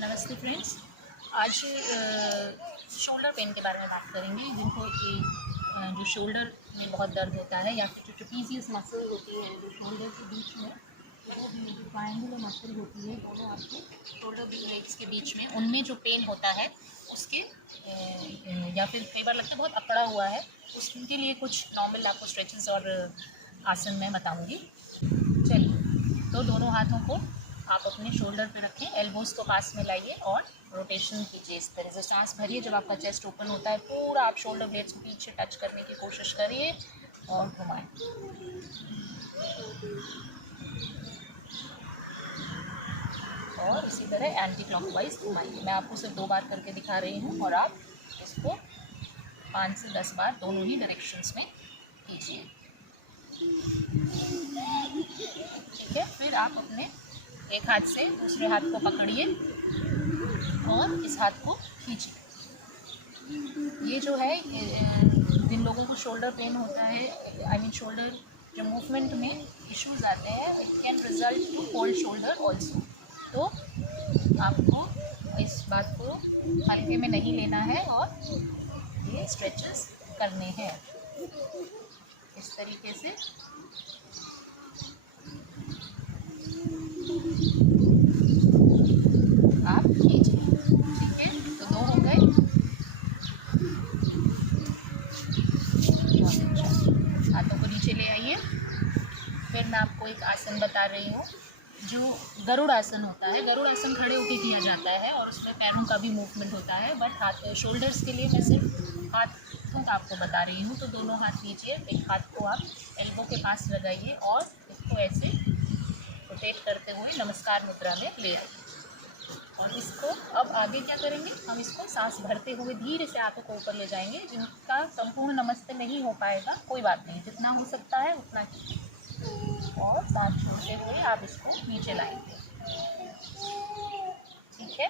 नमस्ते फ्रेंड्स। आज shoulder pain के बारे में बात करेंगे। जिनको जो शोल्डर में बहुत दर्द होता है या फिर जो ट्रेपीजियस मसल होती है जो शोल्डर के बीच में, वो भी जो ट्रायंगुलर मसल होती है दोनों आपके शोल्डर लेग्स के बीच में, उनमें जो पेन होता है उसके या फिर कई बार लगता है बहुत अकड़ा हुआ है, उसके लिए कुछ नॉर्मल आपको स्ट्रेचेस और आसन मैं बताऊँगी। चलिए, तो दोनों हाथों को आप अपने शोल्डर पे रखें, एल्बोज को पास में लाइए और रोटेशन कीजिए। इस तरह से सांस भरिए। जब आपका चेस्ट ओपन होता है पूरा आप शोल्डर ब्लेड्स को पीछे टच करने की कोशिश करिए और घुमाएं। और इसी तरह एंटी क्लॉकवाइज घुमाइए। मैं आपको सिर्फ 2 बार करके दिखा रही हूँ और आप इसको 5 से 10 बार दोनों ही डायरेक्शंस में कीजिए। ठीक है, फिर आप अपने एक हाथ से दूसरे हाथ को पकड़िए और इस हाथ को खींचिए। ये जो है जिन लोगों को शोल्डर पेन होता है, आई मीन शोल्डर जो मूवमेंट में इश्यूज आते हैं, it can result to cold shoulder also. तो आपको इस बात को हल्के में नहीं लेना है और ये स्ट्रेचेस करने हैं इस तरीके से। आप कीजिए। ठीक है, तो 2 हो गए। हाथों को नीचे ले आइए। फिर मैं आपको एक आसन बता रही हूँ जो गरुड़ आसन होता है। गरुड़ आसन खड़े होकर किया जाता है और उसमें पैरों का भी मूवमेंट होता है, बट हाथ शोल्डर्स के लिए मैं सिर्फ हाथों का आपको बता रही हूँ। तो दोनों हाथ लीजिए, एक हाथ को आप एल्बो के पास लगाइए और इसको ऐसे रोटेट करते हुए नमस्कार मुद्रा में ले आइए। और इसको अब आगे क्या करेंगे, हम इसको सांस भरते हुए धीरे से हाथों को ऊपर ले जाएंगे। जिनका संपूर्ण नमस्ते नहीं हो पाएगा कोई बात नहीं, जितना हो सकता है उतना कीजिए और सांस छोड़ते हुए आप इसको नीचे लाएंगे। ठीक है,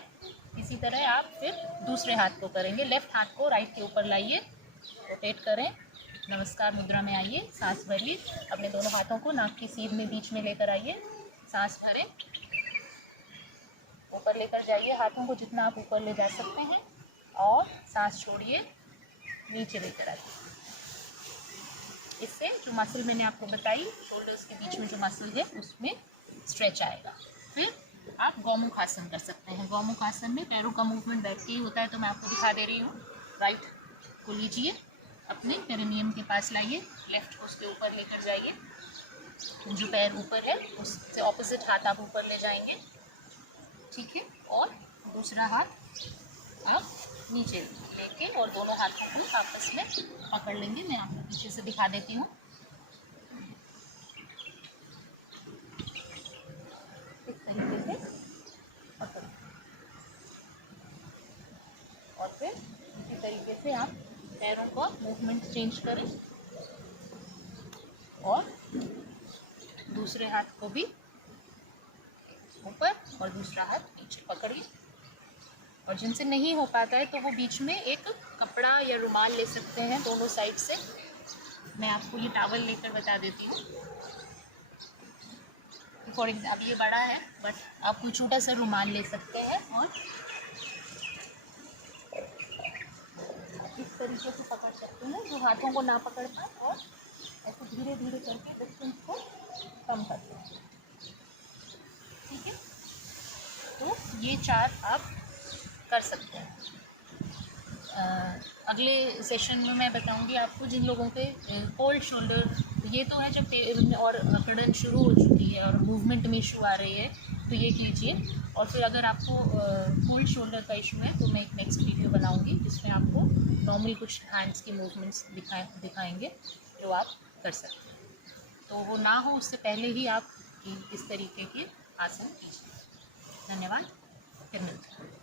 इसी तरह आप फिर दूसरे हाथ को करेंगे। लेफ्ट हाथ को राइट के ऊपर लाइए, रोटेट करें, नमस्कार मुद्रा में आइए, सांस भरिए। अपने दोनों हाथों को नाक की सीध में बीच में लेकर आइए, सांस भरें, ऊपर लेकर जाइए हाथों को जितना आप ऊपर ले जा सकते हैं और सांस छोड़िए, नीचे लेकर आइए। इससे जो मसल मैंने आपको बताई शोल्डर्स के बीच में जो मसल है उसमें स्ट्रेच आएगा। फिर आप गौमुख आसन कर सकते हैं। गौमुख आसन में पैरों का मूवमेंट बैठ के ही होता है, तो मैं आपको दिखा दे रही हूँ। राइट को लीजिए, अपने पेरिनियम के पास लाइए, लेफ्ट को उसके ऊपर लेकर जाइए, जो पैर ऊपर है उससे ऑपोजिट हाथ आप ऊपर ले जाएंगे। ठीक है, और दूसरा हाथ आप नीचे लेके और दोनों हाथों को आपस में पकड़ लेंगे। मैं आपको पीछे से दिखा देती हूँ। इस तरीके से पकड़ और फिर इसी तरीके से आप पैरों का मूवमेंट चेंज करें और दूसरे हाथ को भी ऊपर और दूसरा हाथ नीचे पकड़िए। और जिनसे नहीं हो पाता है तो वो बीच में एक कपड़ा या रुमाल ले सकते हैं दोनों साइड से। मैं आपको ये टॉवल लेकर बता देती हूँ। फॉर एग्जाम्पल ये बड़ा है, बट आप कोई छोटा सा रुमाल ले सकते हैं और इस तरीके से पकड़ सकते हैं जो हाथों को ना पकड़ पाए, और ऐसे धीरे धीरे करके डिस्टेंस को कम करते हैं। ठीक है, तो ये 4 आप कर सकते हैं। अगले सेशन में मैं बताऊंगी आपको जिन लोगों के कोल्ड शोल्डर, ये तो है जब पैर में और अकड़न शुरू हो चुकी है और मूवमेंट में इशू आ रही है तो ये कीजिए। और फिर अगर आपको कोल्ड शोल्डर का इशू है तो मैं एक नेक्स्ट वीडियो बनाऊंगी जिसमें आपको नॉर्मल कुछ हैंड्स की मूवमेंट्स दिखाएंगे जो आप कर सकते हैं। तो वो ना हो उससे पहले ही आप इस तरीके के आसन कीजिए। धन्यवाद, फिर मिलते हैं।